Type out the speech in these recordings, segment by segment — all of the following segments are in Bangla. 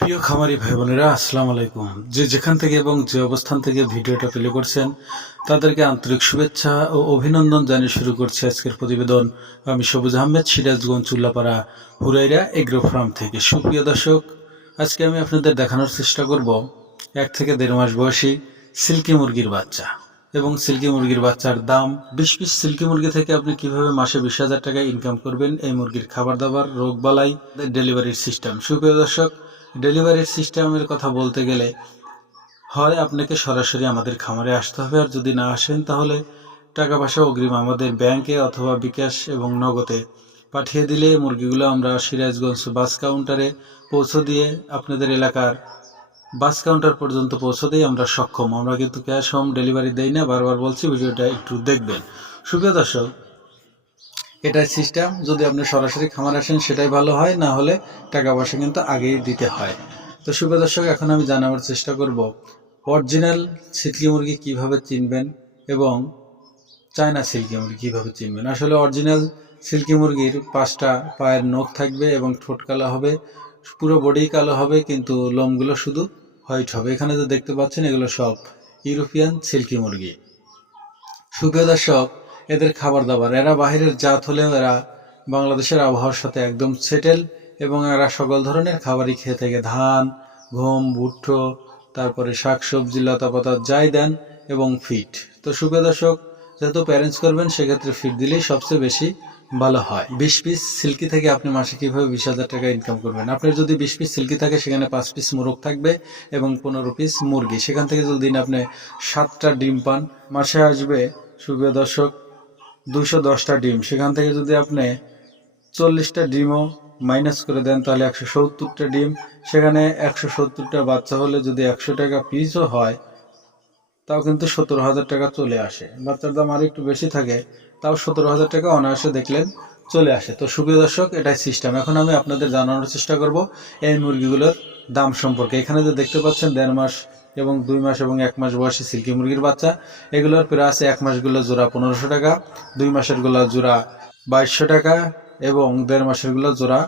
প্রিয় খামারি ভাই বোনেরা, আসসালামু আলাইকুম। যে যেখান থেকে এবং যে অবস্থান থেকে ভিডিওটা প্লে করছেন তাদেরকে আন্তরিক শুভেচ্ছা ও অভিনন্দন জানিয়ে শুরু করছি আজকের প্রতিবেদন। আমি সবুজ আহমেদ, সিরাজগঞ্জ চুল্লাপাড়া হুরাইরা এগ্রো ফার্ম থেকে। সুপ্রিয় দর্শক, আজকে আমি আপনাদের দেখানোর চেষ্টা করব 1 থেকে 1.5 মাস বয়সী সিল্কি মুরগির বাচ্চা এবং সিল্কি মুরগির বাচ্চার দাম। 20 পিস সিল্কি মুরগি থেকে আপনি কিভাবে মাসে 20,000 টাকা ইনকাম করবেন, এই মুরগির খাবার দাবার, রোগ বালাই, ডেলিভারির সিস্টেম। সুপ্রিয় দর্শক, ডেলিভারির সিস্টেমের কথা বলতে গেলে হয় আপনাকে সরাসরি আমাদের খামারে আসতে হবে, আর যদি না আসেন তাহলে টাকা পয়সা অগ্রিম আমাদের ব্যাংকে অথবা বিকাশ এবং নগদে পাঠিয়ে দিলে মুরগিগুলো আমরা সিরাজগঞ্জ বাস কাউন্টারে পৌঁছে দিয়ে আপনাদের এলাকার বাস কাউন্টার পর্যন্ত পৌঁছে দিয়ে আমরা সক্ষম। আমরা কিন্তু ক্যাশ হোম ডেলিভারি দেই না, বারবার বলছি, ভিডিওটা একটু দেখবেন। সুপ্রিয় দর্শক, এটাই সিস্টেম। যদি আপনি সরাসরি খামার আসেন সেটাই ভালো হয়, না হলে টাকা পয়সা কিন্তু আগেই দিতে হয়। তো শুভ দর্শক, এখন আমি জানাবার চেষ্টা করব অরিজিনাল সিল্কি মুরগি কিভাবে চিনবেন এবং চায়না সিল্কি মুরগি কিভাবে চিনবেন। আসলে অরিজিনাল সিল্কি মুরগির 5টা পায়ের নখ থাকবে এবং ঠোঁট কালো হবে, পুরো বডি কালো হবে, কিন্তু লোমগুলো শুধু হোয়াইট হবে। এখানে যে দেখতে পাচ্ছেন এগুলো সব ইউরোপিয়ান সিল্কি মুরগি। সুপ্রিয় দর্শক, এদের খাবার দাবার, এরা বাহিরের জাত হলেও এরা বাংলাদেশের আবহাওয়ার সাথে একদম সেটেল এবং এরা সকল ধরনের খাবারই খেয়ে থাকে। ধান, গম, ভুট্টো, তারপরে শাকসবজি, লতাপাতা যাই দেন, এবং ফিট। তো সুপ্রিয় দর্শক, যেহেতু প্যারেন্টস করবেন সেক্ষেত্রে ফিট দিলেই সবচেয়ে বেশি ভালো হয়। 20 পিস সিল্কি থেকে আপনি মাসে কিভাবে 20,000 টাকা ইনকাম করবেন? আপনার যদি 20 পিস সিল্কি থাকে সেখানে 5 পিস মোরগ থাকবে এবং 15 পিস মুরগি। সেখান থেকে যদি আপনি 7টা ডিম পান, মাসে আসবে সুপ্রিয় দর্শক 210টা ডিম। সেখান থেকে যদি আপনি 40টা ডিমও মাইনাস করে দেন তাহলে 170টা ডিম। সেখানে 170টা বাচ্চা হলে যদি 100 টাকা পিসও হয় তাও কিন্তু 17,000 টাকা চলে আসে। বাচ্চার দাম আর একটু বেশি থাকে, তাও 17,000 টাকা অনায়াসে দেখলেন চলে আসে। তো সুপ্রিয় দর্শক, এটাই সিস্টেম। এখন আমি আপনাদের জানানোর চেষ্টা করব এই মুরগিগুলোর দাম সম্পর্কে। এখানে যে দেখতে পাচ্ছেন 1.5 মাস এবং 2 মাস এবং 1 মাস বয়সী সিল্কি মুরগির বাচ্চা, এগুলোর প্রাইস 1 মাসগুলো জোড়া 1500 টাকা, 2 মাসেরগুলো জোড়া 2200 টাকা এবং 1.5 মাসেরগুলো জোড়া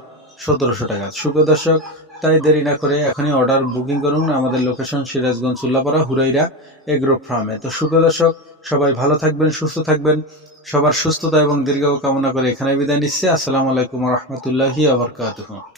1700 টাকা। সুপ্রিয় দর্শক, তাই দেরি না করে এখনই অর্ডার বুকিং করুন। আমাদের লোকেশন সিরাজগঞ্জ চুল্লাপাড়া হুরাইরা এগ্রো ফার্মে। তো সুপ্রিয় দর্শক, সবাই ভালো থাকবেন, সুস্থ থাকবেন। সবার সুস্থতা এবং দীর্ঘায়ু কামনা করে এখানে বিদায় নিচ্ছে। আসসালামু আলাইকুম ওয়া রাহমাতুল্লাহি ওয়া বারাকাতুহু।